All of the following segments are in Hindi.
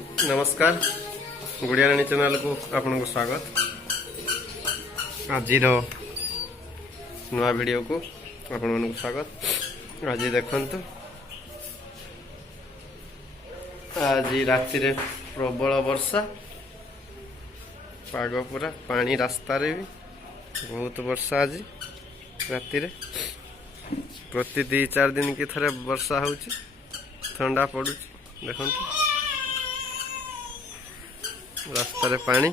नमस्कार गुड़िया राणी चैनल को आपन को स्वागत। आज नुआ वीडियो को आपण मन को स्वागत। आज देखंतु आज राति रे प्रबल वर्षा पाग पूरा पानी रास्ता रे भी बहुत वर्षा। आज राति रे प्रति 2-4 दिन की थरे वर्षा होची, ठंडा पड़ुची। देखंतु रास्ता रे पानी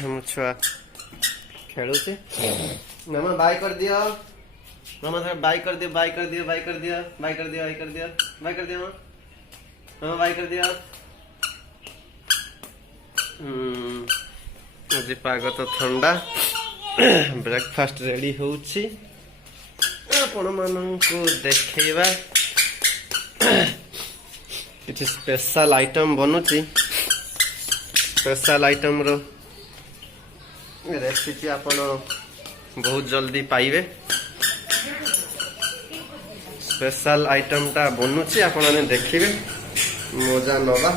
हम छुआ खेलुचे। मामा बाय कर दियो, मामा थोड़ा बाय कर दियो, बाय कर दियो, बाय कर दियो, बाय कर दियो, बाय कर दियो, बाय कर दियो मामा बाय कर दियो। आज पाग तो ठंडा, ब्रेकफास्ट रेडी होउची आपण माननकु देखैबा। किछि स्पेशल आइटम बनुची। स्पेशल आइटम रो रेसिपी आपण बहुत जल्दी पाइबे। स्पेशल आइटम टा बनुची आपण माने देखिबे, मजा नबा।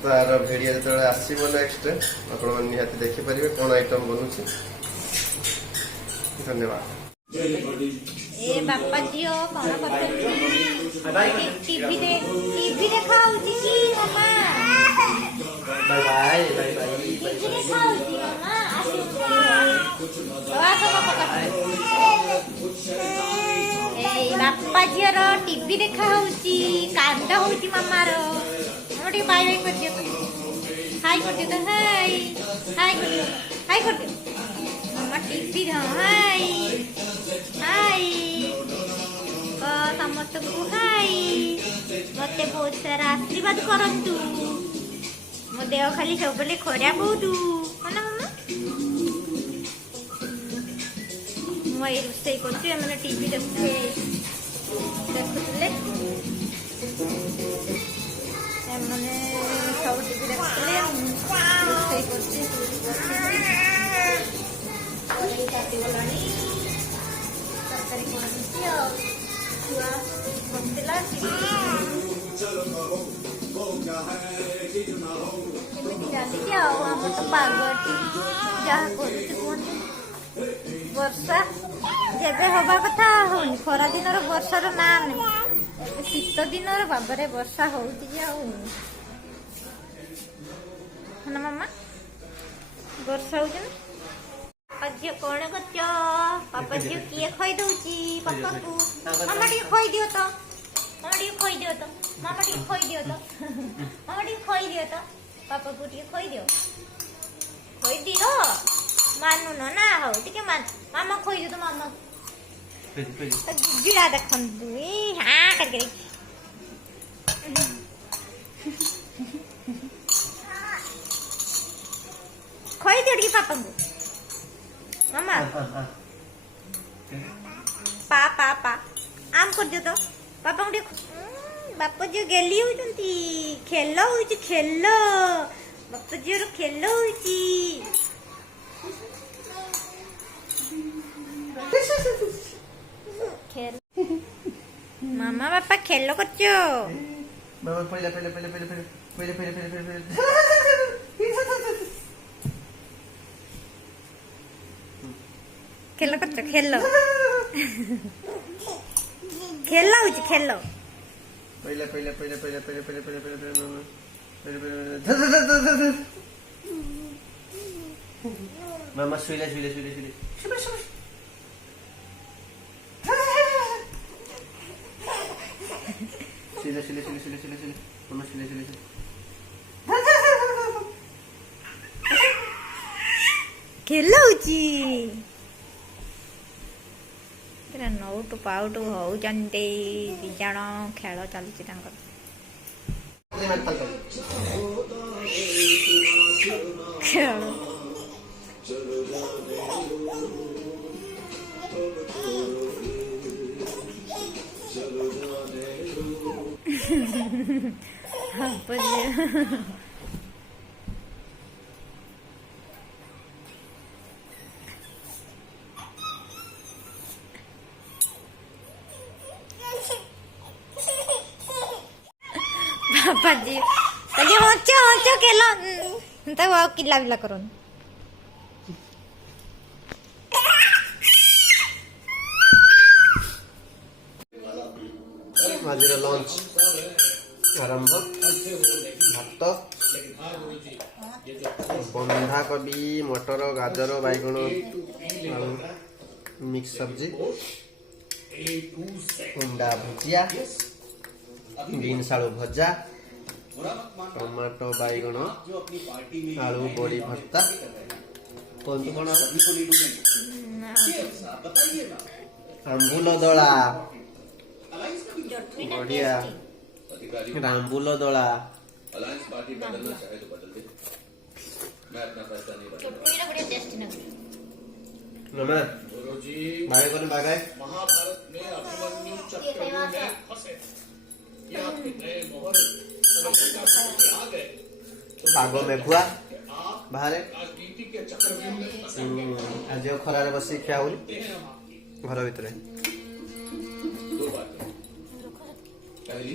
तार वीडियो जतले आसीबो नेक्स्ट आपण माने निहाती देखि परिबे कोन आइटम बनुची। धन्यवाद। ए बापा जियो कौन करते टीवी देखा होती की मामा। Bye bye bye bye. TV देखा होती मामा आसी बाबा सब पकड़। ए बापा जियो रो टीवी देखा होती, कांड होती मामा रो। मोटी बाय बाय कर दियो, हाय कर दियो, हाय हाय कर दियो, हाय कर दियो मामा। टीवी रो हाय हाय समस्त को हाय। मत बहुत सारा आशीर्वाद करतु। मो देह खाली सब खराब होतु ना मामा। मुझे रोषे कर टीवी देखुले मैंने सब टीवी देखुले रोषे करती तरकारी वर्षा जेबे हवा कथा होनी। खरा दिन वर्षार ना नहीं, शीत दिन बाबरे वर्षा होती ना मामा। वर्षा हो झील कौन कर पापा झील किए खई दउची पापा को। मामा टी खई दियो तो, मामा टी खई दियो तो, मामा टी खई दियो तो, मामा टी खई दियो तो पापा को टी खई दियो, खई दियो मानु न ना हो टिके मान। मामा खई दियो तो मामा जिड़ा देखन दुई हां करके खई दियो टी पापा को मामा। पा पा पा आम कर दियो तो पापा को। बापा जी गेली होचंती, खेल होची खेल। बापा जी रो खेल होची। खेल मामा बापा खेल करछो। बाबा पहिले पहिले पहिले पहिले पहिले पहिले पहिले पहिले खेल करछो, खेल खेल होची खेल। पहिले पहिले पहिले पहिले पहिले पहिले पहिले पहिले पहिले मामा सुइले सुइले सुइले सुइले सुइले सुइले सुइले सुइले सुइले सुइले सुइले सुइले मामा सुइले सुइले सुइले खेल होची। नौट पाउट होचंते दी जण खेल चलची तांकर। खेल बापा जी तगे होचो केला तब आओ किल्ला बिल्ला करो आज लंच आरंभ भात बंधाकोबी मटर गाजर बैगण आलू मिक्स सब्जी अंडा भुजिया बीन्स आलू भजा टमाटो बैगण आलू बड़ी भर्ता कौन आंबुल दला बढ़िया आंबुल दला अलायंस पार्टी बदलना चाहे तो बदल दे मैं अपना फैसला नहीं बदलूंगा बढ़िया टेस्ट ना नमा गुरुजी बागे कोने बागे महाभारत में अभिमन्यु चक्रव्यूह में फंसे ये आपके नए मोहर समझेगा कि आ गए पागो मेघुआ बाहर राजनीति के चक्रव्यूह में फंसे आज खरारे बसी क्या बोली घर भितर दो बातें पहली